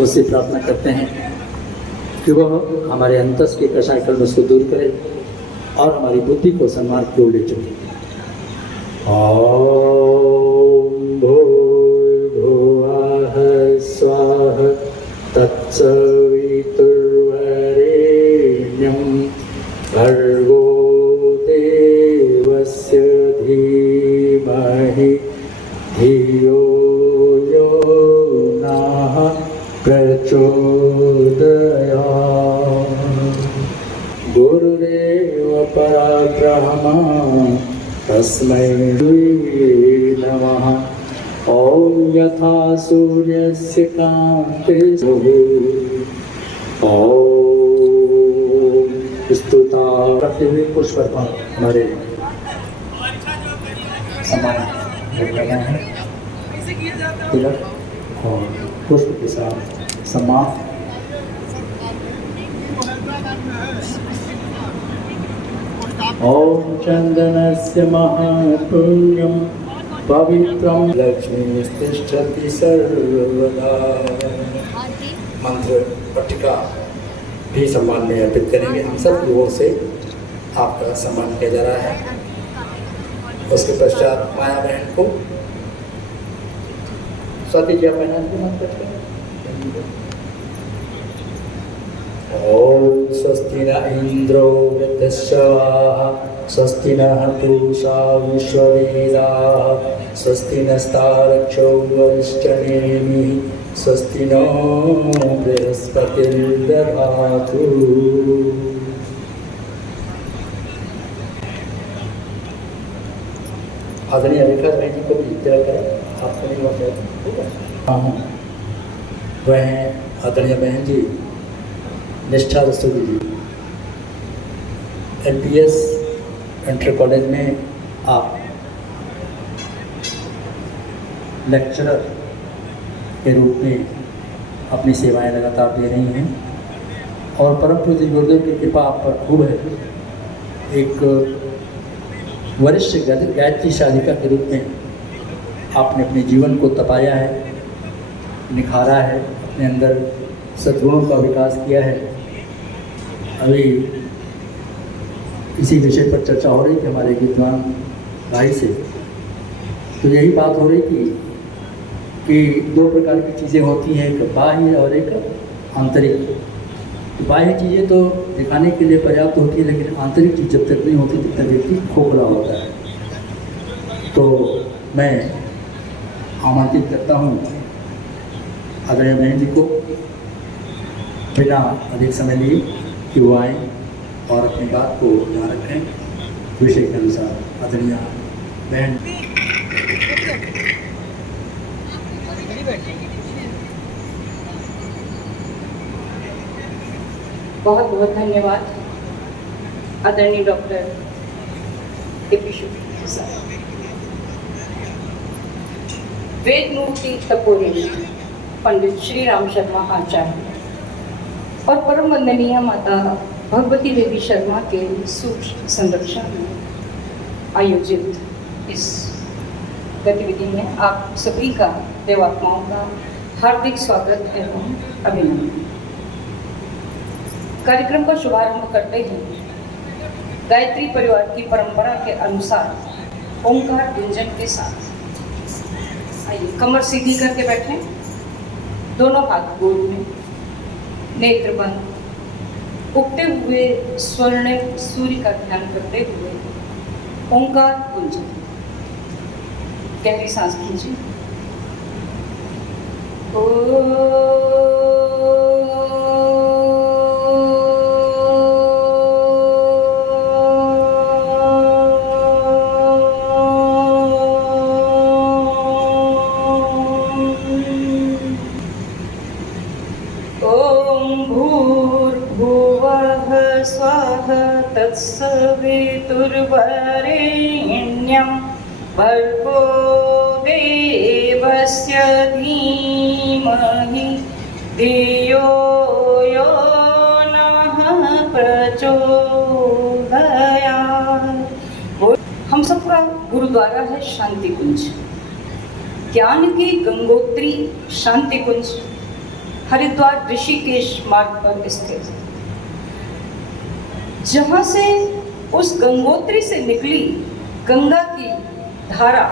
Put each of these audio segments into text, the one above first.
उससे प्रार्थना करते हैं कि वह हमारे अंतस के कषाय कल्मष को दूर करे और हमारी बुद्धि को सन्मार्ग की ओर ले चले। ओम भूर्भुवः स्वः तत्सवितुर्वरेण्यं भर्गो देवस्य धीमहि धियो यो नः प्रचोदयात्। गुरुदेव परब्रह्म तस्मै नमः। ओम यथा सूर्यस्य कान्तिः ओम स्तुता रखते हुए पुष्प अर्पण हमारे सम्मान करना है। तिलक और पुष्प के साथ सम्मान। ओम चंदनस्य महापुण्यं पवित्रं लक्ष्मी तिष्ठति सर्वदा। मंत्र पट्टिका भी सम्मान में अर्पित करेंगे। हम सब लोगों से आपका सम्मान किया जा रहा है। उसके पश्चात माया बहन को स्वाति जी अपना मंत्र करें। ओम स्वस्ति न इंद्रो वृद्धश्रवाः स्वस्ति नः पूषा विश्ववेदाः स्वस्ति नस्तारक्षो वरिष्ठनेमिः स्वस्ति नो बृहस्पतिर्दधातु। आदरणीय रेखा बहन जी को भी तिलक करें। आपको नहीं होगा वह हैं आदरणीय बहन जी निष्ठा रसूली जी। LPS इंटर कॉलेज में आप लेक्चरर के रूप में अपनी सेवाएं लगातार दे रही हैं और परम पूज्य गुरुदेव की कृपा आप पर खूब है। एक वरिष्ठ गायत्री साधिका के रूप में आपने अपने जीवन को तपाया है, निखारा है, अपने अंदर सद्गुणों का विकास किया है। अभी इसी विषय पर चर्चा हो रही थी हमारे विद्वान भाई से, तो यही बात हो रही थी कि दो प्रकार की चीज़ें होती हैं, एक बाह्य और एक आंतरिक। बाह्य चीज़ें तो दिखाने के लिए पर्याप्त होती है, लेकिन आंतरिक चीज़ जब तक नहीं होती तब तक व्यक्ति खोखला होता है। तो मैं आमंत्रित करता हूँ आदरणीय बहन जी को बिना अधिक समय लिए कि वो आएँ और अपनी बात को यहाँ रखें विषय के अनुसार। आदरणीय बहन बहुत बहुत धन्यवाद आदरणीय डॉक्टर के.पी. शुक्ल साहब। वेद मूर्ति तपोरिणी पंडित श्री राम शर्मा आचार्य और परम वंदनीय माता भगवती देवी शर्मा के सूक्ष्म संरक्षण में आयोजित इस गतिविधि में आप सभी का देवात्माओं का हार्दिक स्वागत एवं अभिनंदन। कार्यक्रम का शुभारंभ करते हैं गायत्री परिवार की परंपरा के अनुसार ओंकार गुंजन के साथ। आइए कमर सीधी करके बैठें, दोनों हाथ गोद में, नेत्र बंद, उगते हुए स्वर्णिम सूर्य का ध्यान करते हुए ओंकार गुंजन। गहरी सांस खींचिए। तत्सवितुर्वरेण्यं भर्गो देवस्य धीमहि धियो यो नः प्रचोदयात्। हम सबका गुरुद्वारा है शांति कुंज, ज्ञान की गंगोत्री शांति कुंज। हरिद्वार ऋषिकेश मार्ग पर स्थित, जहां से उस गंगोत्री से निकली गंगा की धारा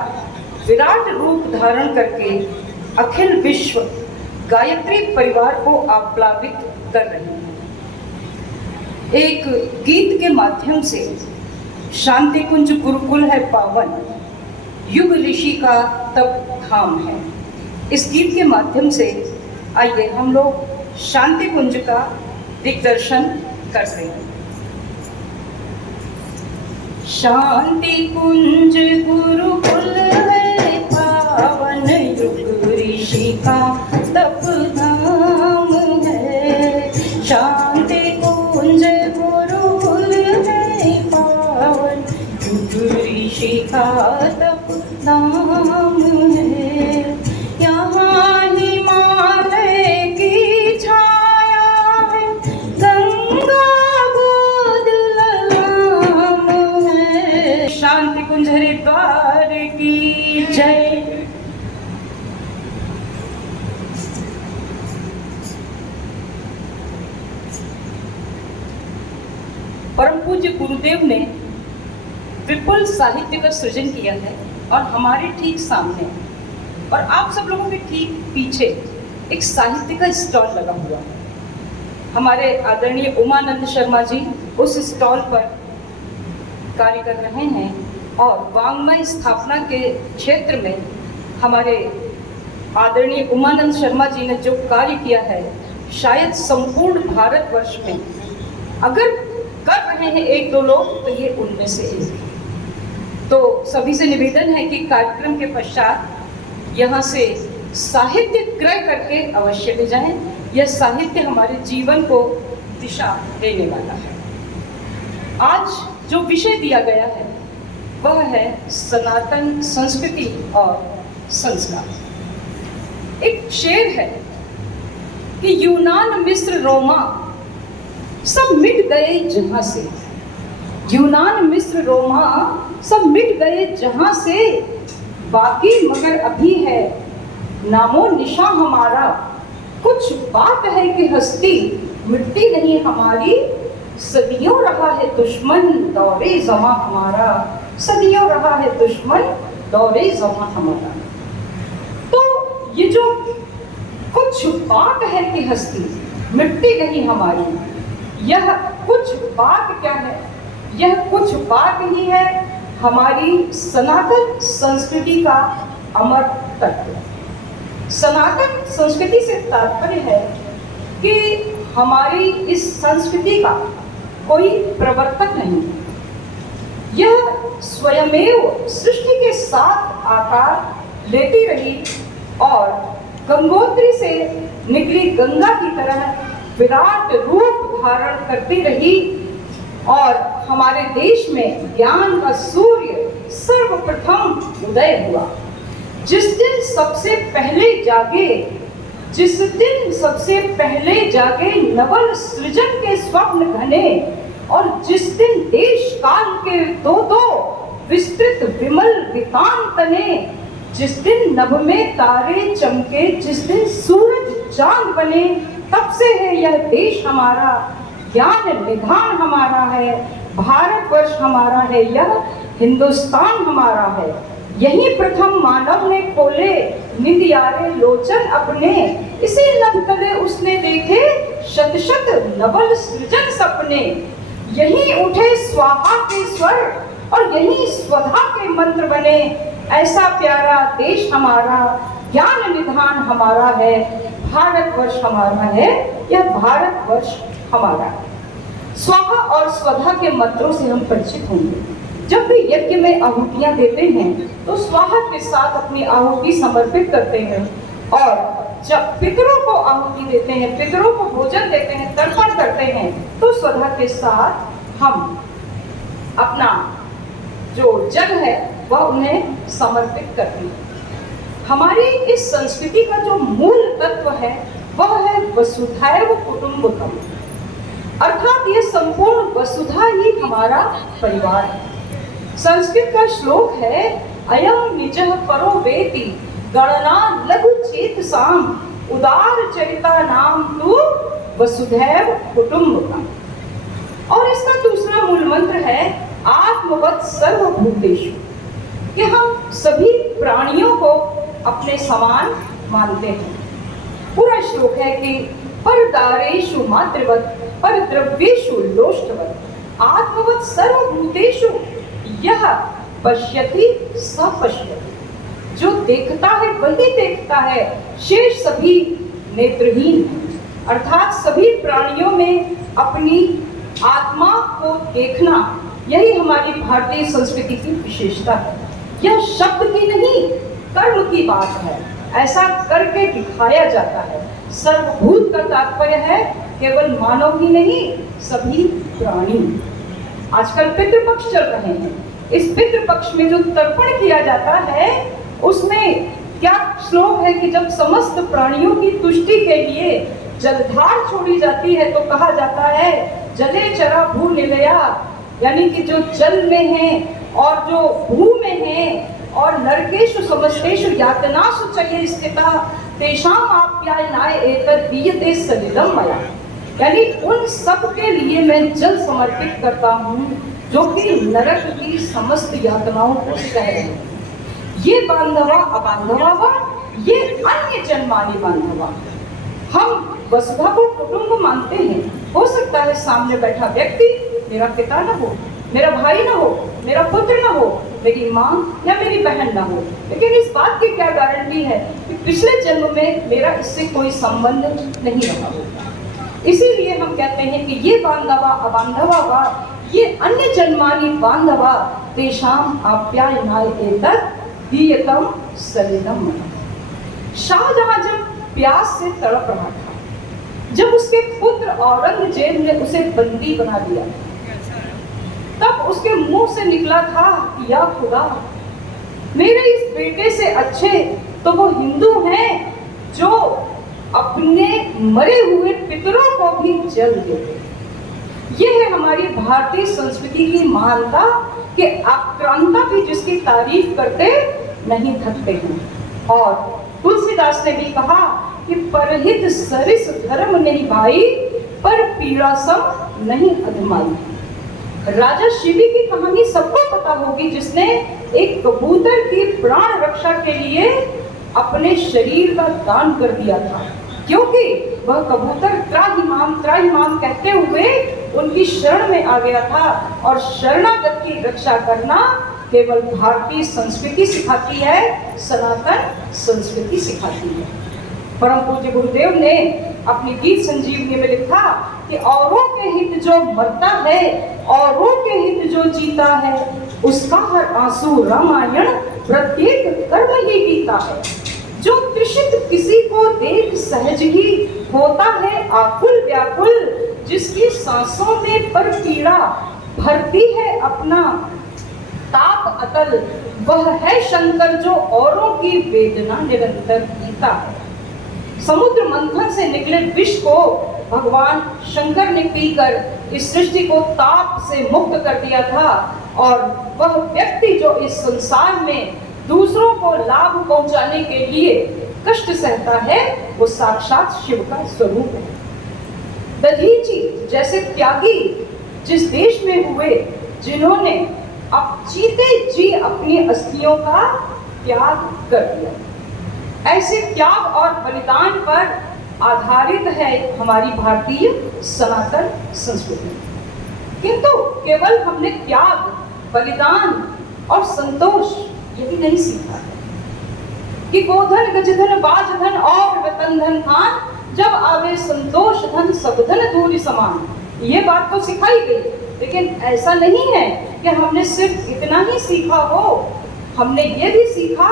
विराट रूप धारण करके अखिल विश्व गायत्री परिवार को आप्लावित कर रही है। एक गीत के माध्यम से शांति कुंज गुरुकुल है पावन, युग ऋषि का तप धाम है। इस गीत के माध्यम से आइए हम लोग शांति कुंज का दिग्दर्शन करते हैं। शांति कुंज गुरुकुल है पावन, युग ऋषि का तप धाम है। शांति कुंज गुरुकुल है पावन, युग ऋषि का तप धाम है। यहाँ हिमालय की छाया है, गंगा गोद लगाम है। शांति कुंज हरिद्वार की जय। परम पूज्य गुरुदेव ने विपुल साहित्य का सृजन किया है और हमारे ठीक सामने और आप सब लोगों के ठीक पीछे एक साहित्य का स्टॉल लगा हुआ है। हमारे आदरणीय उमानंद शर्मा जी उस स्टॉल पर कार्य कर रहे हैं और वाङ्मय स्थापना के क्षेत्र में हमारे आदरणीय उमानंद शर्मा जी ने जो कार्य किया है, शायद संपूर्ण भारतवर्ष में अगर कर रहे हैं एक दो लोग तो ये उनमें से एक। तो सभी से निवेदन है कि कार्यक्रम के पश्चात यहाँ से साहित्य क्रय करके अवश्य ले जाएं। यह साहित्य हमारे जीवन को दिशा देने वाला है। आज जो विषय दिया गया है वह है सनातन संस्कृति और संस्कार। एक शेर है कि यूनान मिस्र रोमा सब मिट गए जहां से, यूनान मिस्र रोमा सब मिट गए जहां से, बाकी मगर अभी है नामो निशा हमारा। कुछ बात है कि हस्ती मिटती नहीं हमारी, सदियों रहा है दुश्मन दौरे ज़मा हमारा, सदियों रहा है दुश्मन दौरे ज़मा हमारा। तो ये जो कुछ बात है कि हस्ती मिटती नहीं हमारी, यह कुछ बात क्या है? यह कुछ बात ही है हमारी सनातन संस्कृति का अमर तत्व। सनातन संस्कृति से तात्पर्य है कि हमारी इस संस्कृति का कोई प्रवर्तक नहीं, यह स्वयमेव सृष्टि के साथ आकार लेती रही और गंगोत्री से निकली गंगा की तरह विराट रूप धारण करती रही और हमारे देश में ज्ञान का सूर्य सर्वप्रथम उदय हुआ। जिस दिन सबसे पहले जागे नवल सृजन के स्वप्न घने, और जिस दिन देश काल के दो विस्तृत विमल वितान तने, जिस दिन नभ में तारे चमके, जिस दिन सूरज चांद बने, तब से है यह देश हमारा, ज्ञान निधान हमारा है, भारतवर्ष हमारा है, यह हिंदुस्तान हमारा है। यही प्रथम मानव ने खोले निंदियारे लोचन अपने, इसी नभ तले उसने देखे शत शत नवल सृजन सपने। यही उठे स्वाहा के स्वर और यही स्वधा के मंत्र बने, ऐसा प्यारा देश हमारा, ज्ञान निधान हमारा है, भारतवर्ष हमारा है, यह भारतवर्ष हमारा है। स्वाहा और स्वधा के मंत्रों से हम परिचित होंगे। जब भी यज्ञ में आहुतियां देते हैं तो स्वाहा के साथ अपनी आहुति समर्पित करते हैं, और जब पितरों को आहुति देते हैं, पितरों को भोजन देते हैं, तर्पण करते हैं, तो स्वधा के साथ हम अपना जो जल है वह उन्हें समर्पित करते हैं। हमारी इस संस्कृति का जो मूल तत्व है वह है वसुधैव कुटुंबकम, अर्थात ये संपूर्ण वसुधा ही हमारा परिवार है। संस्कृत का श्लोक है, अयम निजः परो वेति गणना लघु चेत साम, उदार चरिता नाम वसुधैव कुटुंबकम। और इसका दूसरा मूल मंत्र है आत्मवत् सर्वभूतेषु, कि हम सभी प्राणियों को अपने समान मानते हैं। पूरा श्लोक है कि परदारेषु मातृवत् परद्रव्येषु लोष्टवत् आत्मवत् सर्वभूतेषु यह पश्यति स पश्यति। जो देखता है वही देखता है, शेष सभी नेत्रहीन है। अर्थात सभी प्राणियों में अपनी आत्मा को देखना, यही हमारी भारतीय संस्कृति की विशेषता है। यह शब्द की नहीं, कर्म की बात है। ऐसा करके दिखाया जाता है। सर्वभूत का तात्पर्य है केवल मानव ही नहीं, सभी प्राणी। आजकल पितृपक्ष चल रहे हैं। इस पितृपक्ष में जो तर्पण किया जाता है, उसमें क्या श्लोक है कि जब समस्त प्राणियों की तुष्टि के लिए जलधार छोड़ी जाती है तो कहा जाता है जले चरा भू निलया, यानी कि जो जल में है और जो भू में है और नरकेषु समस्तेषु यातनासु चये स्थिता तेषाम आप्यायनाय एतद् दीयते सलिलम मया। यानी उन सब के लिए मैं जल समर्पित करता हूँ जो कि नरक की समस्त यातनाओं को सह रहे हैं। ये बांधवा अबांधवा वा, ये अन्य जन्मानी बांधवा। हम वसुधा को कुटुंब मानते हैं। हो सकता है सामने बैठा व्यक्ति मेरा पिता न हो, मेरा भाई न हो, मेरा पुत्र न हो, मेरी माँ या मेरी बहन न हो, लेकिन इस बात की क्या गारंटी है कि पिछले जन्म में मेरा इससे कोई संबंध नहीं रहा होगा। इसीलिए हम कहते हैं कि ये बांधवा अबांधवा वा, ये अन्य जन्मानी बांधवा तेषाम आप्यायनाय एतद् दीयतम सलिलम। शाहजहां जब प्यास से तड़प रहा था, जब उसके पुत्र औरंगजेब ने उसे बंदी बना दिया, तब उसके मुंह से निकला था या खुदा, मेरे इस बेटे से अच्छे तो वो हिंदू हैं जो अपने मरे हुए पितरों को भी जल देते। ये है हमारी भारतीय संस्कृति की महानता कि आक्रांता भी जिसकी तारीफ करते नहीं थकते हैं। और तुलसीदास ने भी कहा कि परहित सरिस धर्म नहीं भाई, पर पीड़ा सम नहीं अधमाई। राजा शिवी की कहानी सबको पता होगी, जिसने एक कबूतर की प्राण रक्षा के लिए अपने शरीर का दान कर दिया था, क्योंकि वह कबूतर त्राहिमाम त्राहिमाम कहते हुए उनकी शरण में आ गया था। और शरणागत की रक्षा करना केवल भारतीय संस्कृति सिखाती है, सनातन संस्कृति सिखाती है। परम पूज्य गुरुदेव ने अपनी गीत संजीवनी में लिखा कि औरों के हित जो मरता है, औरों के हित जो जीता है, उसका हर आंसू रामायण प्रत्येक कर्म ही गीता है। जो तृषित किसी को देख सहज ही होता है आकुल व्याकुल, जिसकी सांसों में पर पीड़ा भरती है अपना ताप अतल, वह है शंकर जो औरों की वेदना निरंतर पीता है। समुद्र मंथन से निकले विष को भगवान शंकर ने पीकर इस सृष्टि को ताप से मुक्त कर दिया था। और वह व्यक्ति जो इस संसार में दूसरों को लाभ पहुंचाने के लिए कष्ट सहता है, वो साक्षात शिव का स्वरूप है। दधीची जैसे त्यागी जिस देश में हुए, जिन्होंने अब जीते जी अपनी अस्थियों का त्याग कर दिया, ऐसे त्याग और बलिदान पर आधारित है हमारी भारतीय सनातन संस्कृति। किंतु केवल हमने त्याग, बलिदान और संतोष यही नहीं सीखा है कि गोधन गजधन बाजधन और वेतन धन खान, जब आवे संतोष धन सब धन दूरी समान। ये बात तो सिखाई गई, लेकिन ऐसा नहीं है कि हमने सिर्फ इतना ही सीखा हो। हमने ये भी सीखा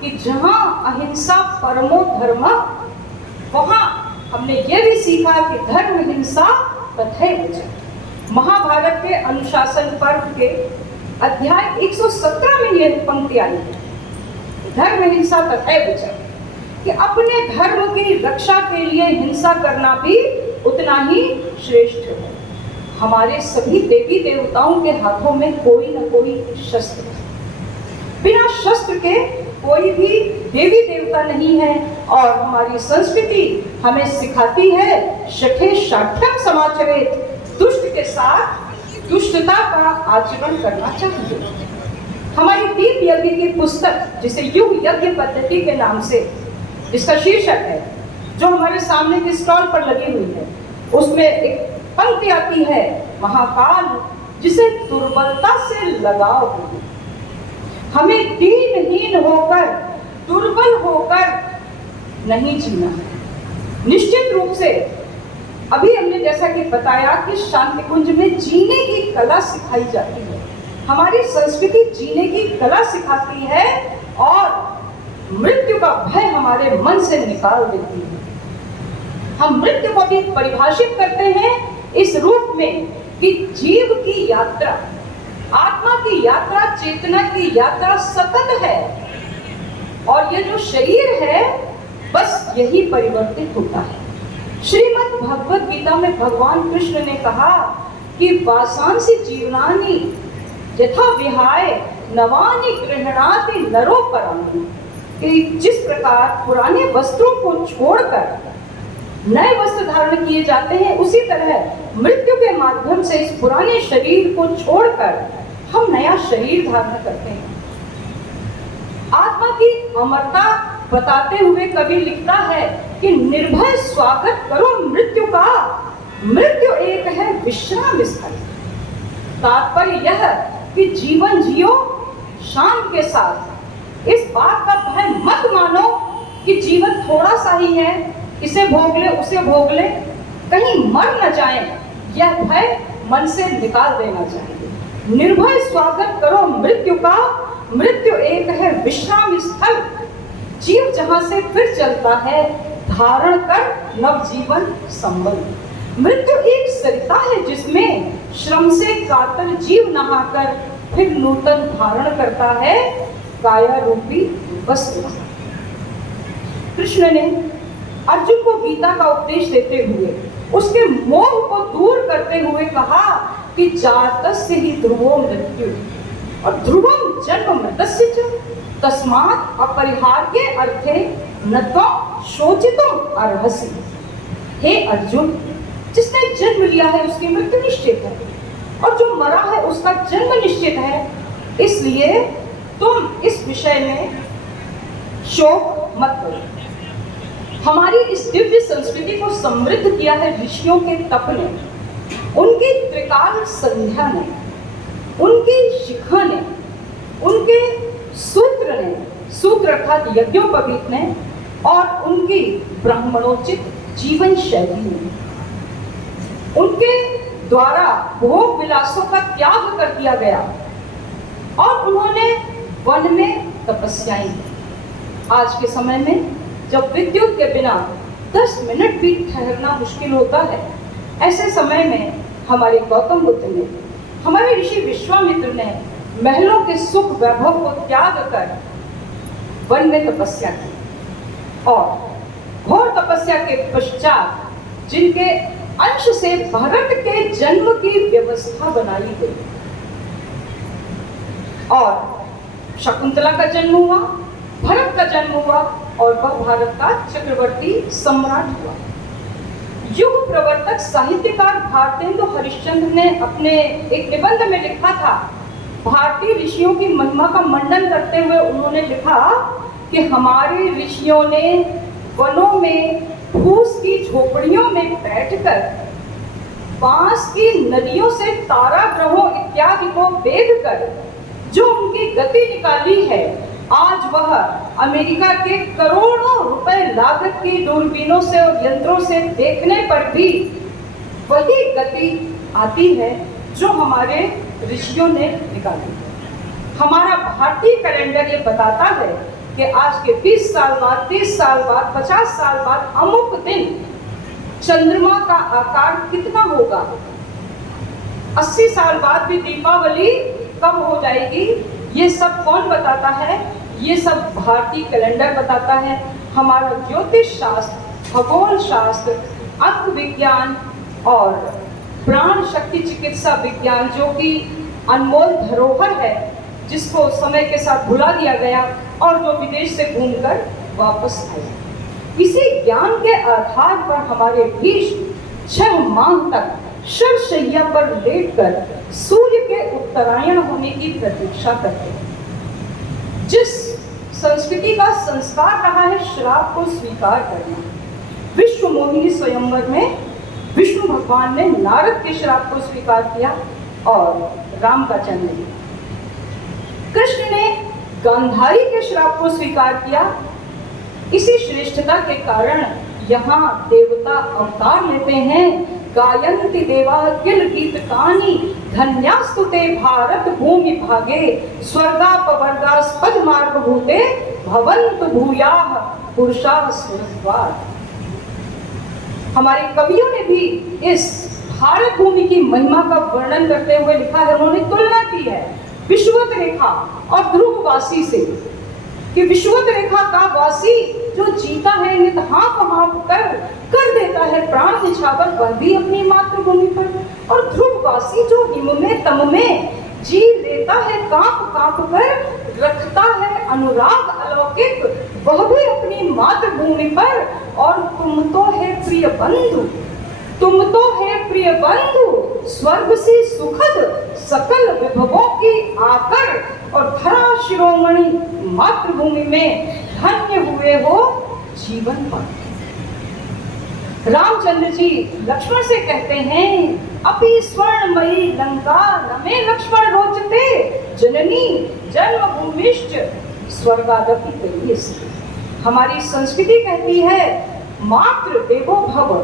कि जहाँ अहिंसा परमो धर्म, वहाँ हमने ये भी सीखा कि धर्म हिंसा तथैव च। महाभारत के अनुशासन पर्व के अध्याय 117 में ये पंक्ति आई है, धर्म हिंसा तथैव च, कि अपने धर्म की रक्षा के लिए हिंसा करना भी उतना ही श्रेष्ठ है। हमारे सभी देवी देवताओं के हाथों में कोई न कोई शस्त्र है। बिना शस्त्र के कोई भी देवी देवता नहीं है। और हमारी संस्कृति हमें सिखाती है शठे शाठ्यम समाचरेत, दुष्ट के साथ दुष्टता का आचरण करना चाहिए। हमारी दीप यज्ञ की पुस्तक, जिसे युग यज्ञ पद्धति के नाम से, जिसका शीर्षक है, जो हमारे सामने के स्टॉल पर लगी हुई है, उसमें एक पंक्ति आती है, महाकाल जिसे दुर्बलता से लगाव हो। हमें दीनहीन होकर, दुर्बल होकर नहीं जीना है। निश्चित रूप से अभी हमने जैसा कि बताया कि शांति कुंज में जीने की कला सिखाई जाती है। हमारी संस्कृति जीने की कला सिखाती है और मृत्यु का भय हमारे मन से निकाल देती है। हम मृत्यु को भी परिभाषित करते हैं इस रूप में कि जीव की यात्रा, आत्मा की यात्रा, चेतना की यात्रा सतत है और ये जो शरीर है बस यही परिवर्तित होता है। श्रीमद् भगवद गीता में भगवान कृष्ण ने कहा कि वासांसि जीवनानि यथा विहाय नवानि गृह्णाति नरो पराणि, कि जिस प्रकार पुराने वस्त्रों को छोड़कर नए वस्त्र धारण किए जाते हैं, उसी तरह मृत्यु के माध्यम से इस पुराने शरीर को छोड़कर हम नया शरीर धारण करते हैं। आत्मा की अमरता बताते हुए कवि लिखता है कि निर्भय स्वागत करो मृत्यु का, मृत्यु एक है विश्राम स्थल। तात्पर्य यह कि जीवन जियो शाम के साथ। इस बात का भय मत मानो कि जीवन थोड़ा सा ही है, इसे भोग ले उसे भोग ले, कहीं मर न जाए, यह भय मन से निकाल देना चाहिए। निर्भय स्वागत करो मृत्यु का, मृत्यु एक है विश्राम स्थल। जीव जहां से फिर चलता है धारण कर नवजीवन संबंध। मृत्यु एक सरिता है जिसमें श्रम से कातर जीव नहाकर फिर नूतन धारण करता है काया रूपी वस्त्र। कृष्ण ने अर्जुन को गीता का उपदेश देते हुए उसके मोह को दूर करते हुए कहा कि जातस्य ही ध्रुवो मृत्यु और ध्रुवम जन्म मृतस्य च तस्मात् अपरिहार्य अर्थे न त्वं शोचितुम अर्हसि। हे अर्जुन, जिसने जन्म लिया है उसकी मृत्यु निश्चित है और जो मरा है उसका जन्म निश्चित है, इसलिए तुम इस विषय में शोक मत करो। हमारी इस दिव्य संस्कृति को समृद्ध किया है ऋषियों के तप ने, उनकी त्रिकाल संध्या ने, उनकी शिखा ने, उनके सूत्र ने, सूत्र अर्थात यज्ञोपवीत ने, और उनकी ब्राह्मणोचित जीवन शैली ने। उनके द्वारा भोग विलासों का त्याग कर दिया गया और उन्होंने वन में तपस्याएं की। आज के समय में जब विद्युत के बिना 10 मिनट भी ठहरना मुश्किल होता है, ऐसे समय में हमारे गौतम बुद्ध ने, हमारे ऋषि विश्वामित्र ने महलों के सुख वैभव को त्याग कर वन में तपस्या की और घोर तपस्या के पश्चात जिनके अंश से भरत के जन्म की व्यवस्था बनाई गई और शकुंतला का जन्म हुआ, भरत का जन्म हुआ और वह भारत का चक्रवर्ती सम्राट हुआ। युग प्रवर्तक साहित्यकार भारतेंदु हरिश्चंद्र ने अपने एक निबंध में लिखा था, भारतीय ऋषियों की महिमा का मंडन करते हुए उन्होंने लिखा कि हमारे ऋषियों ने वनों में फूस की झोपड़ियों में बैठकर बांस की नदियों से तारा ग्रहों इत्यादि को वेधकर जो उनकी गति निकाली है, आज वह अमेरिका के करोड़ों रुपए लागत की दूरबीनों से और यंत्रों से देखने पर भी वही गति आती है जो हमारे ऋषियों ने निकाली। हमारा भारतीय कैलेंडर ये बताता है कि आज के 20 साल बाद, 30 साल बाद, 50 साल बाद अमुक दिन चंद्रमा का आकार कितना होगा। 80 साल बाद भी दीपावली कब हो जाएगी, ये सब कौन बताता है? ये सब भारतीय कैलेंडर बताता है। हमारा ज्योतिष शास्त्र, खगोल शास्त्र, अंक विज्ञान और प्राण शक्ति चिकित्सा विज्ञान, जो कि अनमोल धरोहर है जिसको समय के साथ भुला दिया गया और जो विदेश से घूमकर वापस आया। इसी ज्ञान के आधार पर हमारे भीष्म 6 माह तक शरशैया पर लेटकर सूर्य के उत्तरायण होने की प्रतीक्षा करते हैं। जिस संस्कृति का संस्कार रहा है श्राप को स्वीकार करना, विश्व मोहिनी स्वयंवर में विष्णु भगवान ने नारद के श्राप को स्वीकार किया और राम का जन्म लिया। कृष्ण ने गांधारी के श्राप को स्वीकार किया। इसी श्रेष्ठता के कारण यहाँ देवता अवतार लेते हैं। गायन्ति देवा किल गीतकानि धन्यास्तुते भारत भूमि भागे स्वर्गापवर्गास्पद मार्ग भूते भवन्तु भूयाः पुरुषाः स्वर्गद्वार। हमारे कवियों ने भी इस भारत भूमि की महिमा का वर्णन करते हुए लिखा है। उन्होंने तुलना की है विषुवत रेखा और ध्रुववासी से कि विषुवत रेखा का वासी जो जीता है नित हाँफ हाँफ कर देता है प्राण निछावर, वह भी अपनी मातृभूमि पर, और ध्रुववासी जो हिम में तम में जी लेता है कांप कांप कर, रखता है अनुराग अलौकिक, वह भी अपनी मातृभूमि पर। और तुम तो है प्रिय बंधु, तुम तो है प्रिय बंधु स्वर्ग से सुखद सकल विभवों की आकर, और धरा शिरोमणि मातृभूमि में धन्य हुए हो जीवन पर। रामचंद्र जी लक्ष्मण से कहते हैं अपि स्वर्णमयी लंका रमे लक्ष्मण रोचते जननी जन्मभूमिश्च स्वर्गादपि प्रियसी। हमारी संस्कृति कहती है मातृ देवो भव,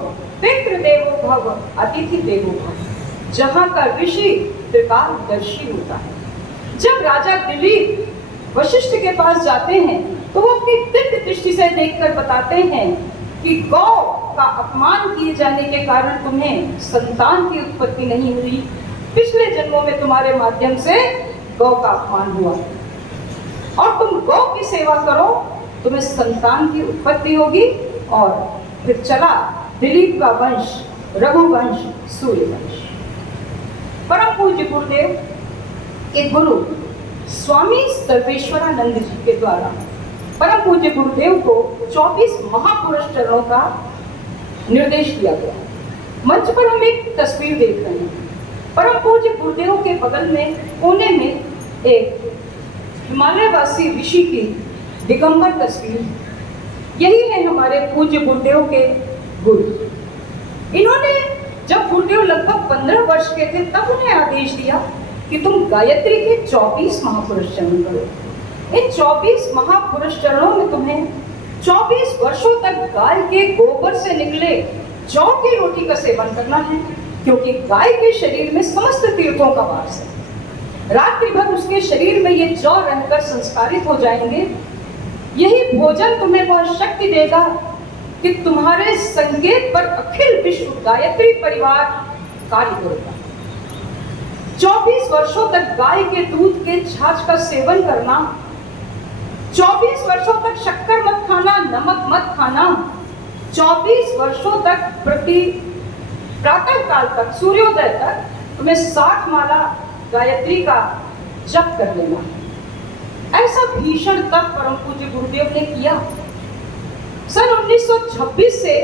पितृ देवो भव, अतिथि देवो भव। जहाँ का ऋषि त्रिकालदर्शी होता है। जब राजा दिलीप वशिष्ठ के पास जाते हैं तो वो अपनी दिव्य दृष्टि से देखकर बताते हैं कि गौ का अपमान किए जाने के कारण तुम्हें संतान की उत्पत्ति नहीं हुई। पिछले जन्मों में तुम्हारे माध्यम से गौ का अपमान हुआ और तुम गौ की सेवा करो, तुम्हें संतान की उत्पत्ति होगी। और फिर चला दिलीप का वंश, रघुवंश, सूर्यवंश। परम पूज्य गुरुदेव के गुरु स्वामी सर्वेश्वरानंद जी के द्वारा परम पूज्य गुरुदेव को 24 महापुरुष चरणों का निर्देश दिया गया। मंच पर हम एक तस्वीर देख रहे हैं। परम पूज्य गुरुदेव के बगल में कोने में एक हिमालयवासी ऋषि की दिगंबर तस्वीर। यही है हमारे पूज्य गुरुदेव के गुरु। इन्होंने जब गुरुदेव लगभग 15 वर्ष के थे तब उन्हें आदेश दिया कि तुम गायत्री के 24 महापुरुष चरण करो। इन 24 महापुरुष चरणों में तुम्हें 24 वर्षों तक गाय के गोबर से निकले जौ की रोटी का सेवन करना है, क्योंकि गाय के शरीर में समस्त तीर्थों का वास है। रात्रि भर उसके शरीर में ये जौ रहकर संस्कारित हो जाएंगे। यही भोजन तुम्हें वह शक्ति देगा कि तुम्हारे संकेत पर अखिल विश्व गायत्री परिवार कार्य करेगा। 24 वर्षों तक गाय के दूध के छाछ का सेवन करना, 24 वर्षों तक शक्कर मत खाना, नमक मत खाना, 24 वर्षों तक प्रति प्रातः काल तक सूर्योदय तक तुम्हें 60 माला गायत्री का जप कर लेना है। ऐसा भीषण तप परम पूज्य गुरुदेव ने किया। सन 1926 से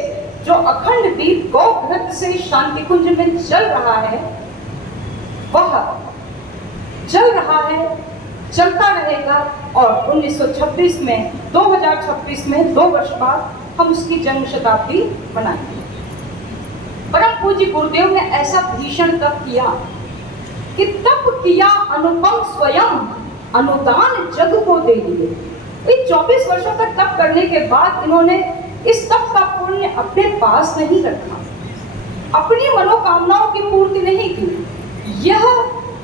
जो अखंड दीप गौ घृत से शांति कुंज में जल रहा है, वह चल रहा है, चलता रहेगा। और 1926 में 2026 में 2 वर्ष बाद हम उसकी जन्म शताब्दी मनाएंगे। परम पूज्य गुरुदेव ने ऐसा भीषण तप किया कि तप किया अनुपम स्वयं अनुदान जग को दे दिए। इन 24 वर्षों तक तप करने के बाद इन्होंने इस तप का पुण्य अपने पास नहीं रखा, अपनी मनोकामनाओं की पूर्ति नहीं की। यह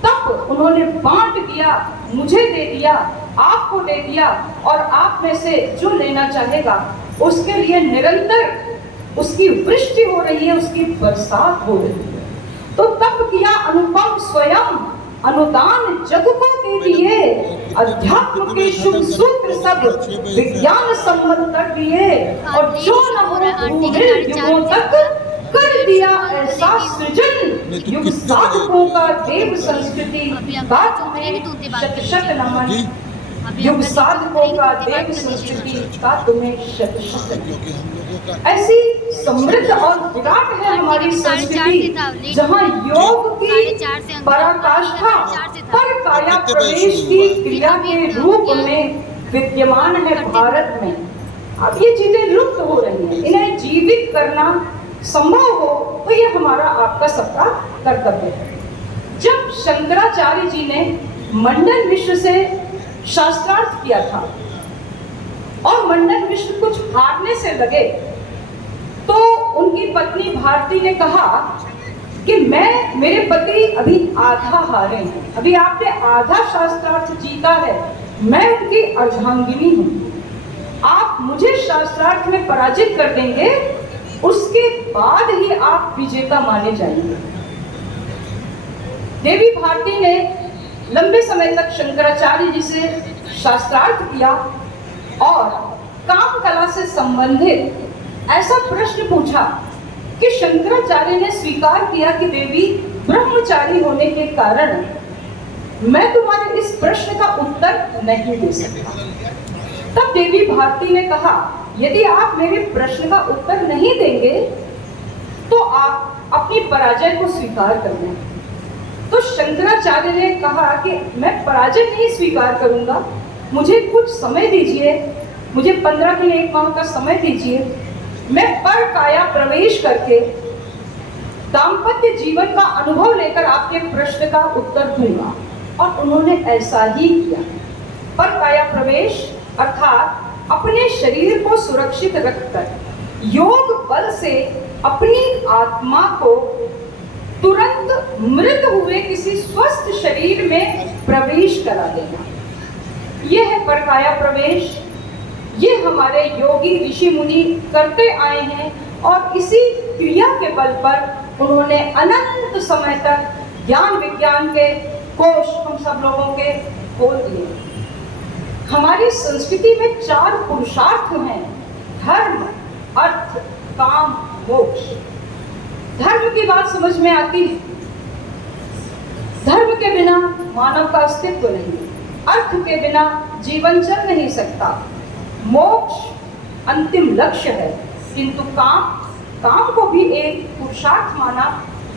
तप उन्होंने बांट दिया, मुझे दे दिया, आपको दे दिया, और आप में से जो लेना चाहेगा उसके लिए निरंतर उसकी वृष्टि हो रही है, उसकी बरसात हो रही है। तो तप किया अनुपम स्वयं अनुदान जग को दे दिए, अध्यात्म के शुभ सूत्र सब विज्ञान सम्मत कर दिए, और जो न हो युगों तक कर दिया ऐसा सा सृजन युग साधकों का देव संस्कृति का तुम्हें शत शत नमन। युग साधकों का देव संस्कृति का तुम्हें शत शत नमन। ऐसी समृद्ध और विराट है हमारी संस्कृति, जहाँ योग की पराकाष्ठा पर काया प्रवेश की क्रिया के रूप में विद्यमान है भारत में। अब ये चीजें लुप्त हो रही हैं, इन्हें जीवित करना संभव हो तो ये हमारा आपका सबका कर्तव्य है। जब शंकराचार्य जी ने मंडन मिश्र से शास्त्रार्थ किया था और मंडन मिश्र कुछ हारने से लगे, तो उनकी पत्नी भारती ने कहा कि मेरे पति अभी आधा हारे हैं, अभी आपने आधा शास्त्रार्थ जीता है, मैं उनकी अर्धांगिनी हूँ, आप मुझे शास्त्रार्थ में पराजित कर देंगे, उसके बाद ही आप विजेता माने जाएंगे। देवी भारती ने लंबे समय तक शंकराचार्य जी से शास्त्रार्थ किया और काम कला से संबंधित ऐसा प्रश्न पूछा कि शंकराचार्य ने स्वीकार किया कि देवी, ब्रह्मचारी होने के कारण मैं तुम्हारे इस प्रश्न का उत्तर नहीं दे सकता। तब देवी भारती ने कहा, यदि आप मेरे प्रश्न का उत्तर नहीं देंगे तो आप अपनी पराजय को स्वीकार कर लें। तो शंकराचार्य ने कहा कि मैं पराजय नहीं स्वीकार करूंगा, मुझे कुछ समय दीजिए, मुझे 15 दिन 1 माह का समय दीजिए, मैं पर काया प्रवेश करके दाम्पत्य जीवन का अनुभव लेकर आपके प्रश्न का उत्तर दूंगा। और उन्होंने ऐसा ही किया। पर काया प्रवेश अर्थात अपने शरीर को सुरक्षित रखकर योग बल से अपनी आत्मा को तुरंत मृत हुए किसी स्वस्थ शरीर में प्रवेश करा देना, यह है परकाया प्रवेश। ये हमारे योगी ऋषि मुनि करते आए हैं और इसी क्रिया के बल पर उन्होंने अनंत समय तक ज्ञान विज्ञान के कोश हम सब लोगों के खोल दिए। हमारी संस्कृति में 4 पुरुषार्थ हैं, धर्म, अर्थ, काम, मोक्ष। धर्म की बात समझ में आती है। धर्म के बिना मानव का अस्तित्व नहीं, अर्थ के बिना जीवन चल नहीं सकता, मोक्ष अंतिम लक्ष्य है, किंतु काम को भी एक पुरुषार्थ माना।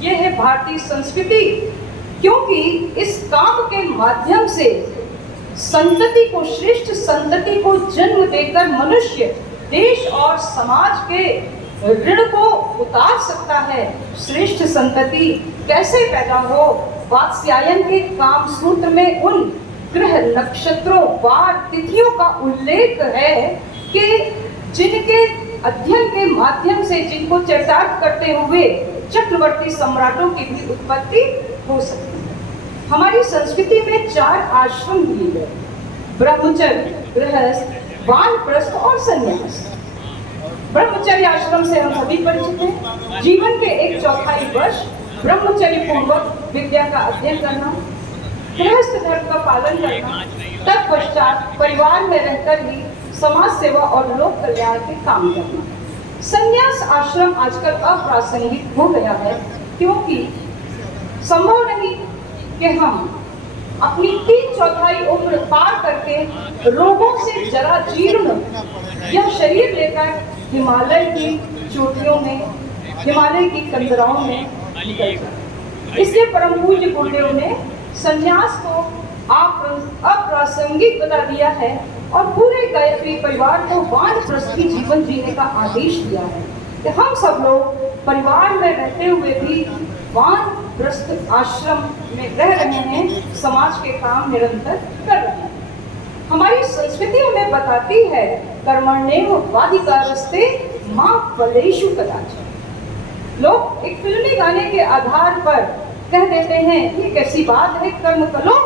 यह है भारतीय संस्कृति, क्योंकि इस काम के माध्यम से संतति को, श्रेष्ठ संतति को जन्म देकर मनुष्य देश और समाज के ऋण को उतार सकता है। श्रेष्ठ संतति कैसे पैदा हो? वात्स्यायन के काम सूत्र में उन ग्रह, नक्षत्रों, वार, तिथियों का उल्लेख है कि जिनके अध्ययन के माध्यम से, जिनको चरितार्थ करते हुए चक्रवर्ती सम्राटों की भी उत्पत्ति हो सकती है। हमारी संस्कृति में 4 आश्रम दिए गए, ब्रह्मचर्य, गृहस्थ, वानप्रस्थ और संन्यास। ब्रह्मचर्य आश्रम से हम सभी परिचित हैं। जीवन के 1/4 वर्ष ब्रह्मचर्य पूर्वक विद्या का अध्ययन करना, गृहस्थ धर्म का पालन करना, तत्पश्चात परिवार में रहकर ही समाज सेवा और लोक कल्याण के काम करना। संन्यास आश्रम आजकल अप्रासंगिक हो गया है, क्योंकि संभव नहीं कि हम अपनी 3/4 उम्र पार करके रोगों से जरा जीर्ण यह शरीर लेकर हिमालय की चोटियों में, हिमालय की कंदराओं में निकल जाए। इसलिए परम पूज्य गुरुदेव ने संन्यास को अप्रासंगिक बता दिया है और पूरे गायत्री परिवार को वानप्रस्थी जीवन जीने का आदेश दिया है कि हम सब लोग परिवार में रहते हुए भी वानप्रस्थ आश्रम में रह रहे हैं, समाज के काम निरंतर कर रहे हैं। हमारी संस्कृति हमें बताती है, कर्मण्येवाधिकारस्ते मा फलेषु कदाचन। लोग एक फिल्मी गाने के आधार पर कह देते हैं, ये कैसी बात है, कर्म करो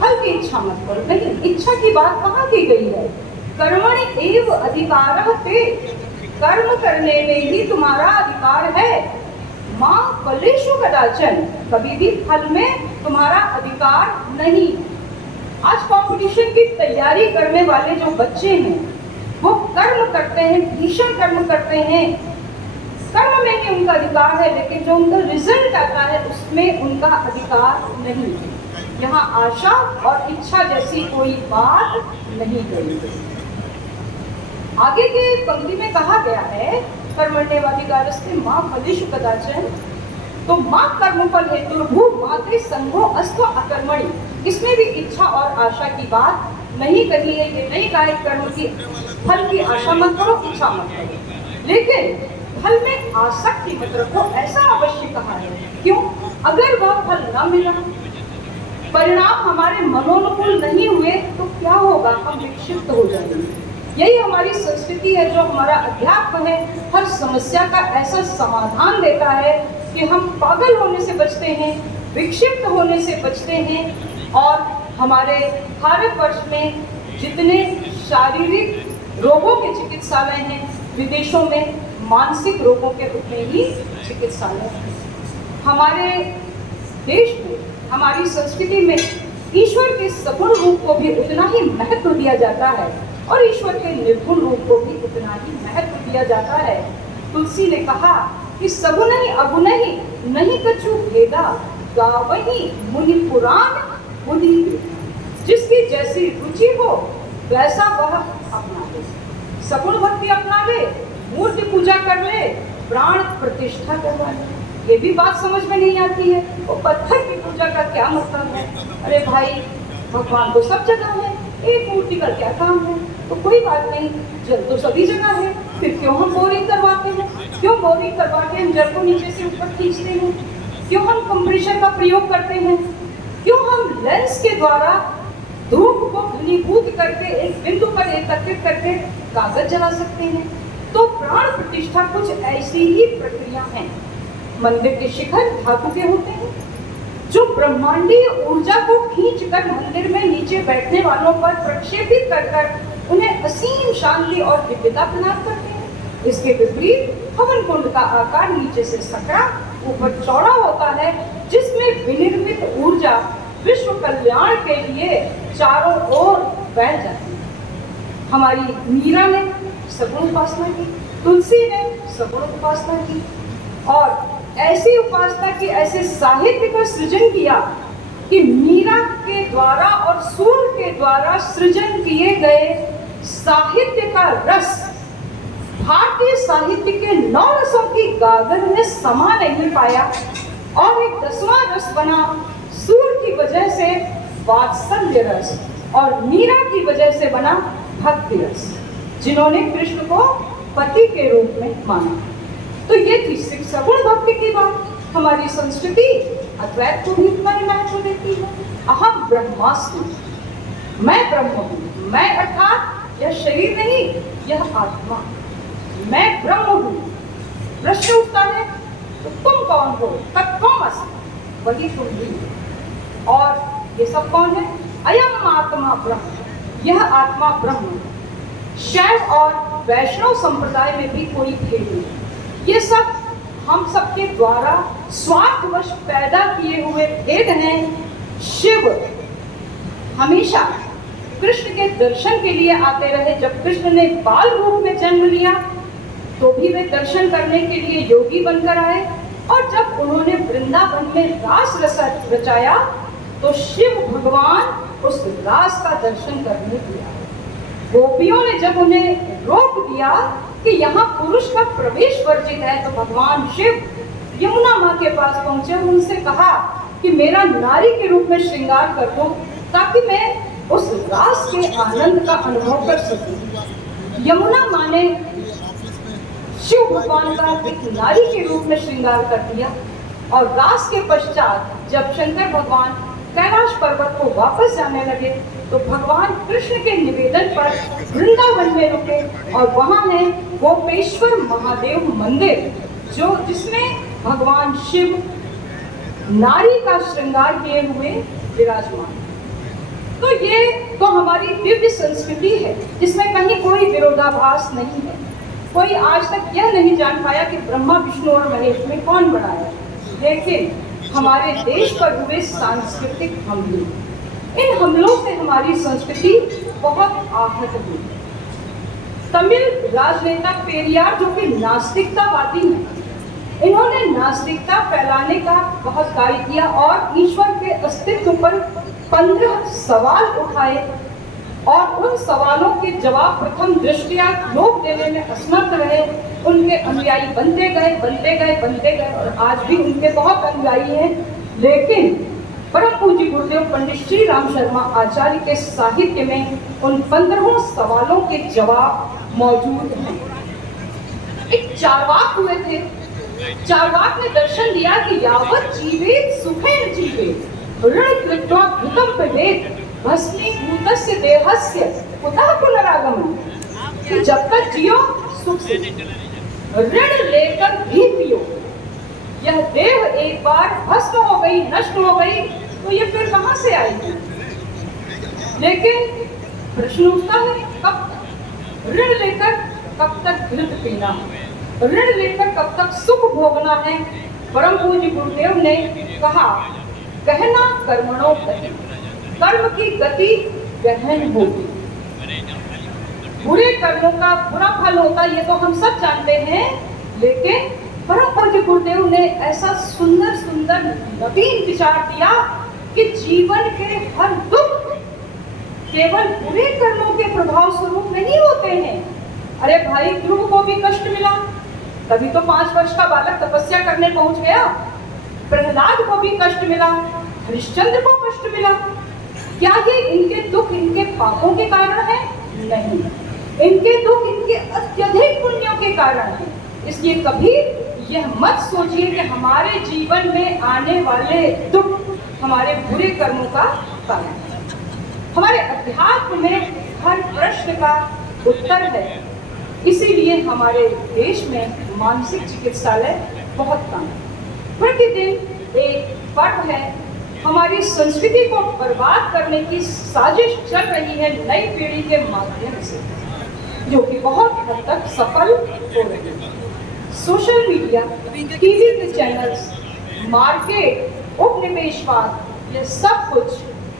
फल की इच्छा मत करो। नहीं, इच्छा की बात कहाँ की गई है? कर्मणि एव अधिकारः ते, कर्म करने में ही तुम्हारा अधिकार है। मां फलेषु कदाचन, कभी भी फल में तुम्हारा अधिकार नहीं। आज कंपटीशन की तैयारी करने वाले जो बच्चे हैं वो कर्म करते हैं, भीषण कर्म करते हैं, कर्म में ही उनका अधिकार है, लेकिन जो उनका रिजल्ट आता है उसमें उनका अधिकार नहीं है। यहाँ आशा और इच्छा जैसी कोई बात नहीं कही गई। आगे के पंक्ति में कहा गया है कर्मण्येवाधिकारस्ते मा फलेषु कदाचन, तो माँ कर्मफल हेतुर्भू माते संगो अस्तो अकर्मणि, इसमें भी इच्छा और आशा की बात नहीं कही है। ये नहीं कहा कर्म की फल की आशा मत करो, इच्छा मत करो, लेकिन फल में आसक्ति मत रखो, ऐसा अवश्य कहा है। क्यों? अगर वह फल न मिला, परिणाम हमारे मनोनुकूल नहीं हुए तो क्या होगा? हम विक्षिप्त हो जाएंगे। यही हमारी संस्कृति है, जो हमारा अध्यात्म है, हर समस्या का ऐसा समाधान देता है कि हम पागल होने से बचते हैं, विक्षिप्त होने से बचते हैं। और हमारे भारतवर्ष में जितने शारीरिक रोगों के चिकित्सालय हैं, विदेशों में मानसिक रोगों के उतने ही चिकित्सालय हैं। हमारे देश में, हमारी संस्कृति में ईश्वर के सगुण रूप को भी उतना ही महत्व दिया जाता है और ईश्वर के निर्गुण रूप को भी उतना ही महत्व दिया जाता है। तुलसी ने कहा कि सगुन ही अगुण ही नहीं कछु भेदा, गावही मुनि पुराण बुद्धि, जिसकी जैसी रुचि हो वैसा वह अपना ले। सगुण भक्ति अपना ले, मूर्ति पूजा कर ले, प्राण प्रतिष्ठा करवा ले। ये भी बात समझ में नहीं आती है। वो पत्थर की पूजा का क्या मतलब है? अरे भाई, भगवान तो सब जगह है, एक मूर्ति का क्या काम है? तो कोई बात नहीं, जल तो सभी जगह है, फिर क्यों हम बोरिंग करवाते हैं? क्यों बोरिंग करवा के हम जल को नीचे से ऊपर खींचते हैं? क्यों हम कंप्रेशर का प्रयोग करते हैं? क्यों हम लेंस के द्वारा धूप को घनीभूत करके एक बिंदु पर एकत्रित करके कागज जला सकते हैं? तो प्राण प्रतिष्ठा कुछ ऐसी ही प्रक्रिया है। मंदिर के शिखर धातु के होते हैं, जो ब्रह्मांडीय ऊर्जा को खींचकर मंदिर में नीचे बैठने वालों पर प्रक्षेपित कर उन्हें असीम शांति और दिव्यता प्रदान करते हैं। इसके विपरीत हवन कुंड का आकार नीचे से सकरा, ऊपर चौड़ा होता है, जिसमें विनिर्मित ऊर्जा विश्व कल्याण के लिए चारों ओर फैल जाती है। हमारी मीरा ने सगुण उपासना की, तुलसी ने सगुण उपासना की, और ऐसी उपासना की, ऐसे साहित्य का सृजन किया कि मीरा के द्वारा और सूर के द्वारा सृजन किए गए साहित्य का रस भारतीय साहित्य के 9 रसों की गागर में समा नहीं पाया, और एक 10वां रस बना सूर की वजह से वात्सल्य रस, और मीरा की वजह से बना भक्ति रस, जिन्होंने कृष्ण को पति के रूप में माना। तो ये थी सगुण भक्ति की बात। हमारी संस्कृति अद्वैत को भी इतना ही महत्व देती है। अहम ब्रह्मास्मि, मैं ब्रह्म हूँ। मैं अर्थात यह शरीर नहीं, यह आत्मा। मैं ब्रह्म हूँ। प्रश्न उठता है, तो तुम कौन हो? तत्त्वमसि, वही तुम ही हो। और ये सब कौन है? अयम आत्मा ब्रह्म, यह आत्मा ब्रह्म। शैव और वैष्णव संप्रदाय में भी कोई भेद नहीं। ये सब हम सबके द्वारा स्वार्थवश पैदा किए हुए भेद हैं। शिव हमेशा कृष्ण के दर्शन के लिए आते रहे। जब कृष्ण ने बाल रूप में जन्म लिया तो भी वे दर्शन करने के लिए योगी बनकर आए, और जब उन्होंने वृंदावन में रास रचाया तो शिव भगवान उस रास का दर्शन करने दिया। गोपियों ने जब उन्हें रोक दिया कि यहाँ पुरुष का प्रवेश वर्जित है, तो भगवान शिव यमुना माँ के पास पहुंचे, उनसे कहा कि मेरा नारी के रूप में श्रृंगार कर दो, ताकि मैं उस रास के आनंद का अनुभव कर सकूं। यमुना माँ ने शिव भगवान का एक नारी के रूप में श्रृंगार कर दिया, और रास के पश्चात जब शंकर भगवान कैलाश पर्वत को वापस जाने लगे तो भगवान कृष्ण के निवेदन पर वृंदावन में रुके, और वहां है गोपेश्वर महादेव मंदिर, जो जिसमें भगवान शिव नारी का श्रृंगार किए हुए विराजमान। तो ये तो हमारी दिव्य संस्कृति है, जिसमें कहीं कोई विरोधाभास नहीं है। कोई आज तक यह नहीं जान पाया कि ब्रह्मा विष्णु और महेश में कौन बड़ा है। लेकिन हमारे देश पर हुए सांस्कृतिक हमले, इन हमलों से हमारी संस्कृति बहुत आहत हुई। तमिल राजनेता पेरियार, जो कि नास्तिकतावादी हैं, इन्होंने नास्तिकता फैलाने का बहुत कार्य किया और ईश्वर के अस्तित्व पर 15 सवाल उठाए और उन सवालों के जवाब प्रथम दृष्टया लोग देने में असमर्थ रहे। उनके अनुयायी बनते गए और आज भी उनके बहुत अनुयायी हैं। लेकिन परम पूज्य गुरुदेव पंडित श्री राम शर्मा आचार्य के साहित्य में उन 15 सवालों के जवाब मौजूद हैं। एक चारवाक हुए थे। चारवाक ने दर्शन दिया कि यावत जीवेत सुखेन जीवेत ऋण कृत्वा घृतं पिबेत भस्मीभूतस्य देहस्य कुतः पुनरागमन, कि जब तक जियो सुख से, ऋण लेकर भी पियो। यह देह एक बार भस्म हो गई, नष्ट हो गई, तो ये फिर कहां से आएगी? लेकिन प्रश्न उठता है, कब तक ऋण लेकर कब तक घृत पीना, ऋण लेकर कब तक सुख भोगना है? परम पूज्य गुरुदेव ने कहा, कहना कर्मणों गति, कर्म की गति गहन होगी। बुरे कर्मों का बुरा फल होता, ये तो हम सब जानते हैं। लेकिन परम पूज्य गुरुदेव ने ऐसा सुंदर सुंदर नवीन विचार दिया कि जीवन के हर दुख केवल बुरे कर्मों के प्रभाव स्वरूप नहीं होते हैं। अरे भाई, ध्रुव को भी कष्ट मिला, तभी तो 5 वर्ष का बालक तपस्या करने पहुंच गया। प्रहलाद को भी कष्ट मिला, हरिश्चंद्र को कष्ट मिला। क्या ये इनके दुख इनके पापों के कारण है? नहीं, इनके दुख इनके अत्यधिक पुण्यों के कारण है। इसलिए कभी यह मत सोचिए कि हमारे जीवन में आने वाले दुख हमारे बुरे कर्मों का कारण है। हमारे अध्यात्म में हर प्रश्न का उत्तर है। इसीलिए हमारे देश में मानसिक चिकित्सालय बहुत कम है। प्रतिदिन एक पर्व है, हमारी संस्कृति को बर्बाद करने की साजिश चल रही है नई पीढ़ी के माध्यम से, जो कि बहुत हद तक सफल हो रही है। सोशल मीडिया, टीवी के चैनल्स, मार्केट, उपनिवेशवाद, ये सब कुछ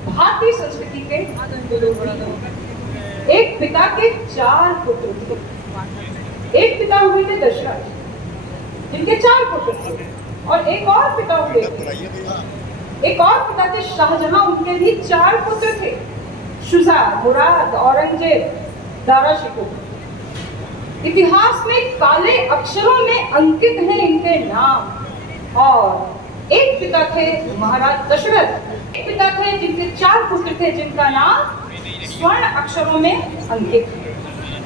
भारतीय संस्कृति के विरोधी है। एक पिता के 4 पुत्र थे। एक पिता हुए थे दशरथ, जिनके 4 पुत्र थे, और एक और पिता हुए थे। एक और पिता थे शाहजहां, उनके भी 4 पुत्र थे, शुजा, मुराद, औरंगजेब, दारा शिकोह। इतिहास में काले अक्षरों में अंकित हैं इनके नाम। और एक पिता थे महाराज दशरथ, एक पिता थे जिनके 4 पुत्र थे, जिनका नाम स्वर्ण अक्षरों में अंकित है।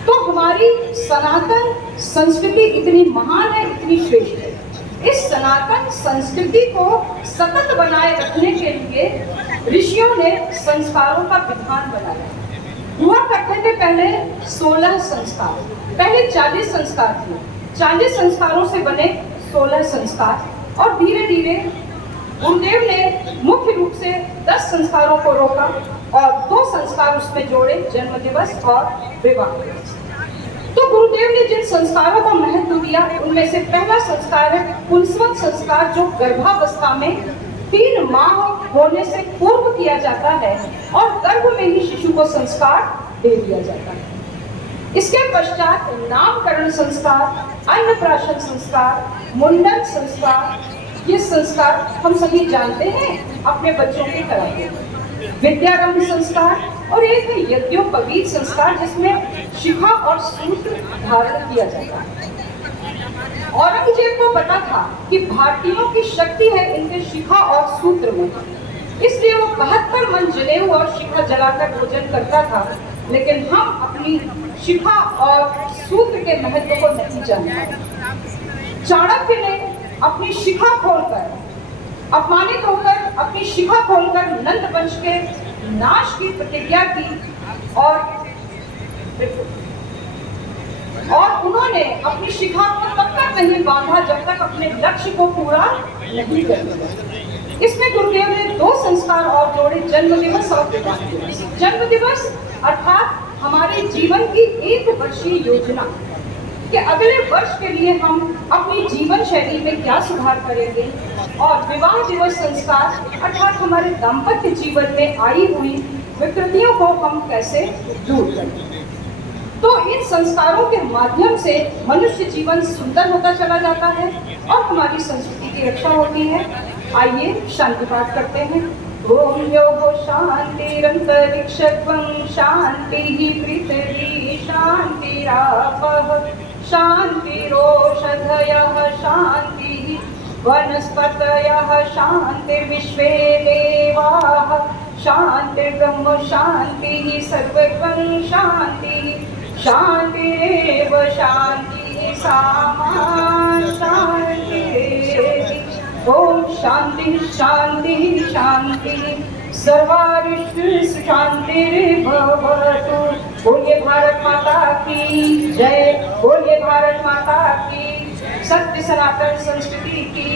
तो हमारी सनातन संस्कृति इतनी महान है, इतनी श्रेष्ठ है। इस सनातन संस्कृति को सतत बनाए रखने के लिए ऋषियों ने संस्कारों का विधान बनाया। हुआ करते थे पहले 16 संस्कार, पहले 40 संस्कार थे। 40 संस्कारों से बने 16 संस्कार, और धीरे धीरे गुरुदेव ने मुख्य रूप से 10 संस्कारों को रोका और 2 संस्कार उसमें जोड़े, जन्म दिवस और विवाह दिवस। तो गुरुदेव ने जिन संस्कारों को महत्व दिया, उनमें से पहला संस्कार है पुंसवत संस्कार, जो गर्भावस्था में 3 माह होने से पूर्व किया जाता है और गर्भ में ही शिशु को संस्कार दे दिया जाता है। इसके पश्चात नामकरण संस्कार, अन्नप्राशन संस्कार, मुंडन संस्कार, ये संस्कार हम सभी जानते हैं, अपने बच्चों के कराते। विद्यारंभ संस्कार, और एक है यज्ञोपवीत संस्कार, जिसमें शिखा और सूत्र धारण किया जाता है। औरंगजेब को पता था कि भारतीयों की शक्ति है इनके शिखा और सूत्र में, इसलिए वो 72 मन जनेऊ और शिखा जलाकर भोजन करता था। लेकिन हम अपनी शिखा और सूत्र के महत्व को नहीं जानते। चाणक्य ने अपनी शिखा खोलकर, अपमानित होकर अपनी शिखा खोलकर नंद वंश के नाश की प्रतिज्ञा की, और उन्होंने अपनी शिखा को तब तक नहीं बांधा जब तक अपने लक्ष्य को पूरा नहीं कर लिया। इसमें गुरुदेव ने 2 संस्कार और जोड़े, जन्म दिवस और विवाह दिवस। जन्म दिवस अर्थात हमारे जीवन की 1 वर्षीय योजना कि अगले वर्ष के लिए हम अपनी जीवन शैली में क्या सुधार करेंगे, और विवाह दिवस संस्कार अर्थात हमारे दाम्पत्य जीवन में आई हुई विकृतियों को हम कैसे दूर करें। तो इन संस्कारों के माध्यम से मनुष्य जीवन सुंदर होता चला जाता है और हमारी संस्कृति की रक्षा होती है। आइए शांति पाठ करते हैं। ओम यो शांतिरंतरिक्षं शांति पृथ्वी शांतिरापः शांतिरोषधयः शांति वनस्पतयः शांतिर्विश्वे देवाः शांतिर्ब्रह्म शांतिः सर्वं शांतिः शांतिरेव शांतिः सामा शांतिरेति। ओम शांति शांति शांति सर्वारिष्ट शांतिर्भवतु। बोलिए भारत माता की जय, बोलिए भारत माता की, सत्य सनातन संस्कृति की।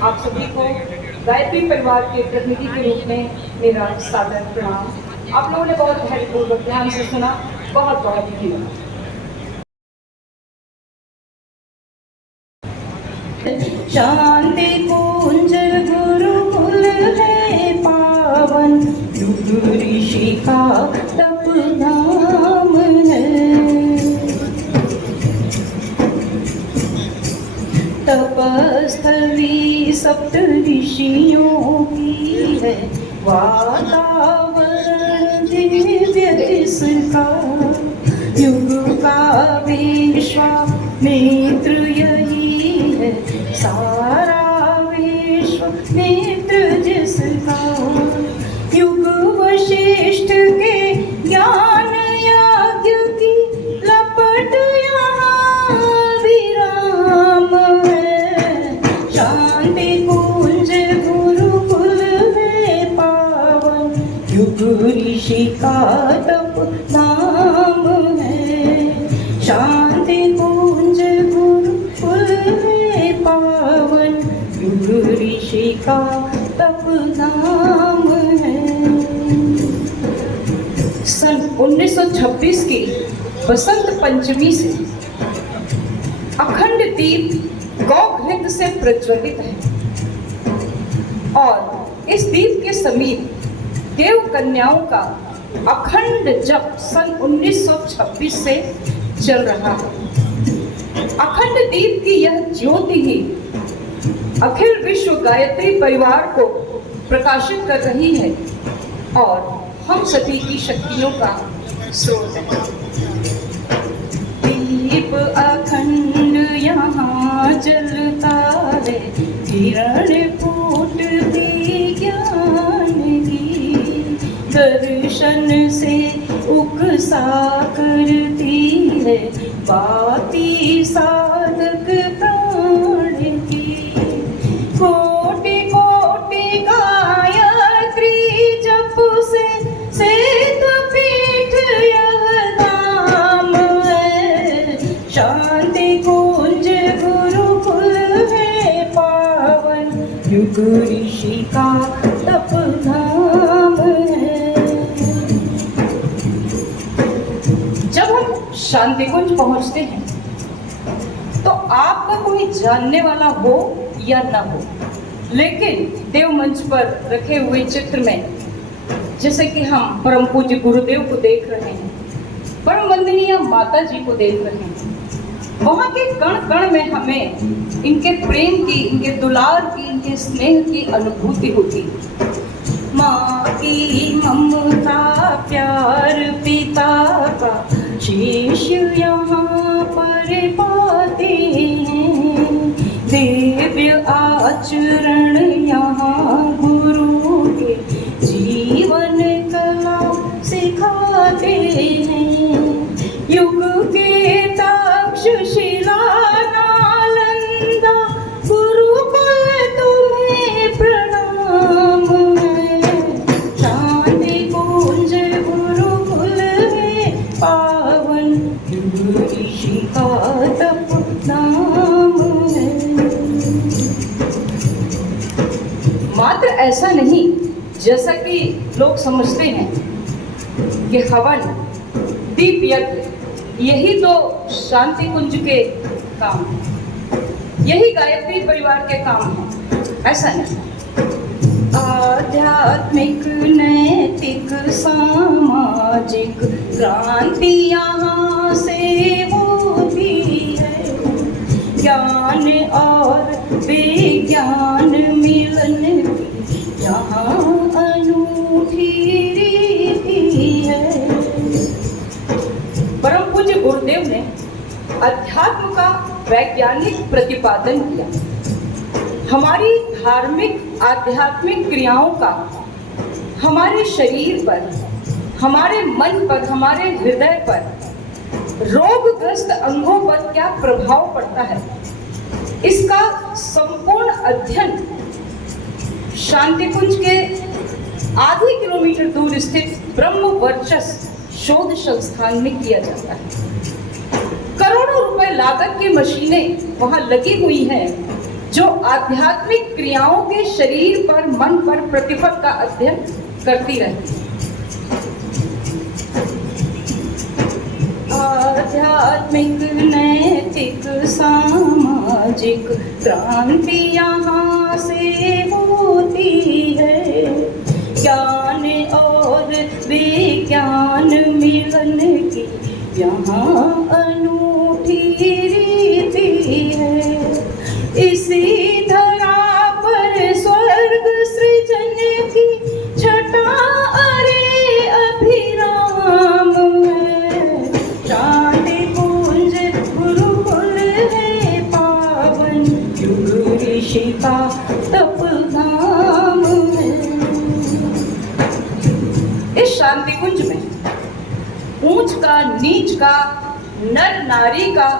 आप सभी को गायत्री परिवार के प्रतिनिधि के रूप में मेरा सादर प्रणाम। आप लोगों ने बहुत धैर्यपूर्वक ध्यान से सुना, बहुत बहुत धन्यवाद। शांति कुंज गुरुकुल है पावन, युग ऋषि का तप धाम है। तपस्थली सप्त ऋषियों की है, वातावरण दिव्य इसका। युग का विश्वामित्र यही है, सारा विश्व मित्र जिसका। युग वशिष्ठ के ज्ञान यज्ञ की लपट यहाँ विराम है। शांति कुंज गुरुकुल है पावन, युग ऋषि का तप धाम है। शांति कुंज गुरुकुल है पावन, युग ऋषि का तप धाम है। सन 1926 की बसंत पंचमी से अखंड दीप गौघृत से प्रज्वलित है और इस दीप के समीप देव कन्याओं का अखंड जप सन 1926 से चल रहा है। अखंड दीप की यह ज्योति ही अखिल विश्व गायत्री परिवार को प्रकाशित कर रही है और हम सभी की शक्तियों का स्रोत है। दीप अखंड यहाँ जलता है, किरण फूटती ज्ञान की। दर्शन से उकसा करती है बाती साधक प्राण की। कोटि कोटि गायत्री जप से सेत पीठ यह धाम है। शांति कुंज गुरुकुल है पावन, युग ऋषि का तप धाम है। जब हम शांति कुंज पहुंचते हैं तो आपका कोई जानने वाला हो या न हो, लेकिन देव मंच पर रखे हुए चित्र में जैसे कि हम परम पूज्य गुरुदेव को देख रहे हैं, परम वंदनीय माता जी को देख रहे हैं, वहाँ के कण कण में हमें इनके प्रेम की, इनके दुलार की, इनके स्नेह की अनुभूति होती। माँ की ममता प्यार पिता का शिष्य यहाँ पर पाते हैं। दिव्य आचरण यहाँ गुरु के जीवन कला सिखाते हैं। युग के तक्षशिला नालंदा गुरुकुल तुम्हें प्रणाम है। शांति कुंज गुरुकुल है पावन, युग ऋषि का तप धाम है। मात्र ऐसा नहीं जैसा कि लोग समझते हैं कि हवन, दीप यज्ञ यही तो शांति कुंज के काम है, यही गायत्री परिवार के काम है। ऐसा नहीं। आज आध्यात्मिक नैतिक सामाजिक क्रांति यहाँ से होती है। ज्ञान और विज्ञान मिलन की यहाँ अनूठी रीति है। परम पूज्य गुरुदेव ने अध्यात्म का वैज्ञानिक प्रतिपादन किया। हमारी धार्मिक आध्यात्मिक क्रियाओं का हमारे शरीर पर, हमारे मन पर, हमारे हृदय पर, रोगग्रस्त अंगों पर क्या प्रभाव पड़ता है, इसका संपूर्ण अध्ययन शांतिकुंज के आधे किलोमीटर दूर स्थित ब्रह्म वर्चस्व शोध संस्थान में किया जाता है। करोड़ों रुपए लागत की मशीनें वहां लगी हुई हैं जो आध्यात्मिक क्रियाओं के शरीर पर, मन पर प्रतिफल का अध्ययन करती रहती है। आध्यात्मिक नैतिक सामाजिक क्रांति यहाँ से होती है। ज्ञान और विज्ञान मिलन की यहाँ अनूठी रीति है। इसी धरा पर स्वर्ग सृजन की छटा अरे अभिराम है। शांति कुंज गुरुकुल है पावन, युग ऋषि का तपधाम है। इस शांति कुंज में ऊंच का, नीच का, नर नारी का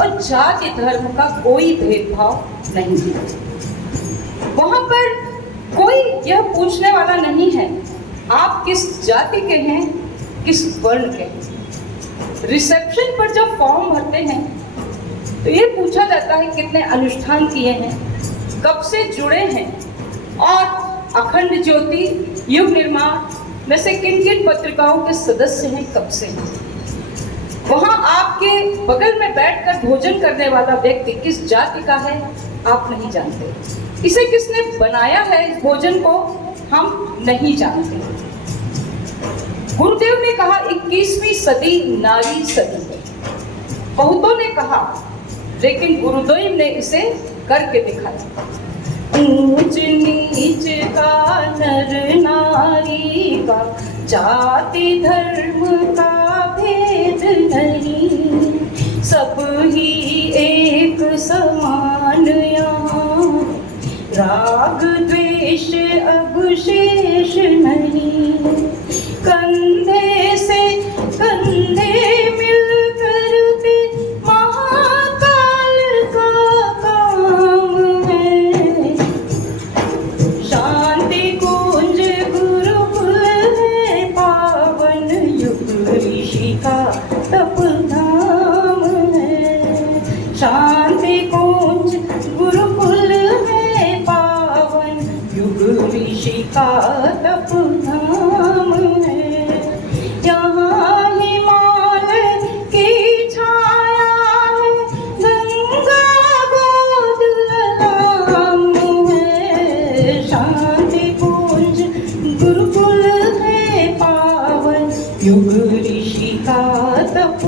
और जाति धर्म का कोई भेदभाव नहीं है। वहां पर कोई यह पूछने वाला नहीं है आप किस जाति के हैं, किस वर्ण के हैं। रिसेप्शन पर जब फॉर्म भरते हैं तो ये पूछा जाता है कितने अनुष्ठान किए हैं, कब से जुड़े हैं और अखंड ज्योति, युग निर्माण में से किन किन पत्रिकाओं के सदस्य हैं, कब से हैं। वहां आपके बगल में बैठकर भोजन करने वाला व्यक्ति किस जाति का है आप नहीं जानते। इसे किसने बनाया है, इस भोजन को हम नहीं जानते। गुरुदेव ने कहा 21वीं सदी नारी सदी है। बहुतों ने कहा, लेकिन गुरुदेव ने इसे करके दिखाया। ऊंच नीच का, नर नारी का, जाति धर्म का भेद नहीं। सब ही एक समान यहाँ, राग द्वेष अब शेष नहीं। कंधे से कंधे मिल करके महाकाल का काम है। शांति कुंज गुरुकुल है पावन, युग ऋषि का तपधाम है। शांति कुंज गुरुकुल है पावन, युग ऋषि का तपधाम है। यहाँ हिमालय की छाया है, गंगा गोद ललाम है। शांति कुंज गुरुकुल है पावन, युग ऋषि का तप